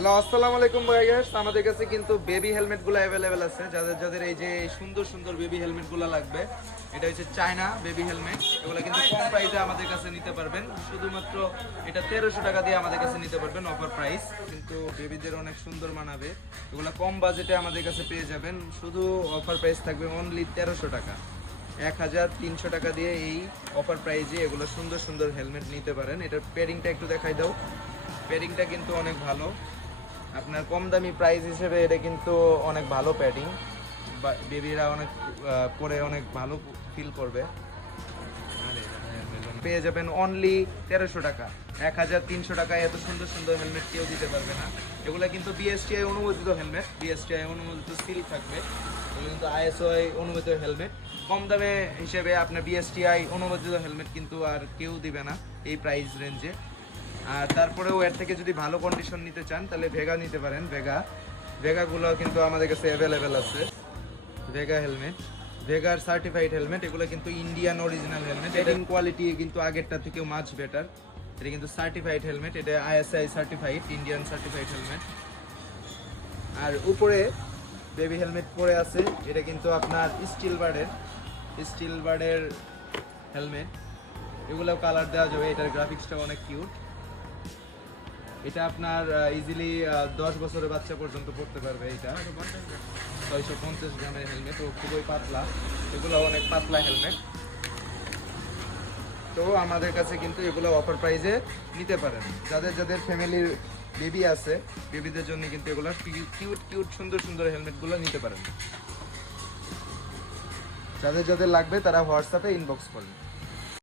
Hello, আসসালামু আলাইকুম guys. আমাদের কাছে কিন্তু বেবি হেলমেটগুলো অ্যাভেলেবেল আছে। যাদের যাদের এই যে সুন্দর সুন্দর বেবি হেলমেটগুলো লাগবে, এটা হচ্ছে চায়না বেবি হেলমেট। এগুলো কিন্তু কম প্রাইসে আমাদের কাছে নিতে পারবেন। শুধুমাত্র এটা 1300 টাকা দিয়ে আমাদের কাছে নিতে পারবেন, অফার প্রাইস। কিন্তু বেবিদের অনেক সুন্দর মানাবে। এগুলো কম বাজেটে আমাদের কাছে পেয়ে যাবেন। শুধু অফার প্রাইস থাকবে অনলি 1300 টাকা। 1300 টাকা দিয়ে এই অফার প্রাইজে এগুলো সুন্দর সুন্দর হেলমেট নিতে পারেন। এটার পেয়ারিংটা একটু দেখাই দাও। পেয়ারিংটা কিন্তু অনেক ভালো। আপনার কম দামি প্রাইস হিসেবে এটা কিন্তু অনেক ভালো প্যাডিং, বেবিরা অনেক পরে অনেক ভালো ফিল করবে। পেয়ে যাবেন অনলি 1300 টাকা। 1300 টাকায় এত সুন্দর সুন্দর হেলমেট কেউ দিতে পারবে না। এগুলো কিন্তু বিএসটিআই অনুমোদিত হেলমেট, বিএসটিআই অনুমোদিত সিল থাকবে। এগুলো কিন্তু আইএসওআই অনুমোদিত হেলমেট। কম দামে হিসেবে আপনার বিএসটিআই অনুমোদিত হেলমেট কিন্তু আর কেউ দিবে না এই প্রাইস রেঞ্জে। আর তারপরেও এর থেকে যদি ভালো কন্ডিশন নিতে চান তাহলে ভেগা নিতে পারেন। ভেগাগুলো কিন্তু আমাদের কাছে অ্যাভেলেবেল আছে। ভেগা হেলমেট, ভেগার সার্টিফাইড হেলমেট। এগুলো কিন্তু ইন্ডিয়ান অরিজিনাল হেলমেট। এর কোয়ালিটি কিন্তু আগেরটা থেকেও মাছ বেটার। এটা কিন্তু সার্টিফাইড হেলমেট, এটা ISI certified, Indian certified helmet. আর উপরে বেবি হেলমেট পরে আছে, এটা কিন্তু আপনার স্টিল বার্ডের হেলমেট। এগুলো কালার দেওয়া যাবে। এটার গ্রাফিক্সটা অনেক কিউট। এটা আপনার ইজিলি 10 বছরের বাচ্চা পর্যন্ত পড়তে পারবে। এটা 650 গ্রামের হেলমেট, ও খুবই পাতলা। এগুলো অনেক পাতলা হেলমেট। তো আমাদের কাছে কিন্তু এগুলো অফার প্রাইজে নিতে পারেন। যাদের যাদের ফ্যামিলির বেবি আছে, বেবিদের জন্য কিন্তু এগুলো কিউট সুন্দর সুন্দর হেলমেটগুলো নিতে পারেন। যাদের যাদের লাগবে তারা হোয়াটসঅ্যাপে ইনবক্স করেন।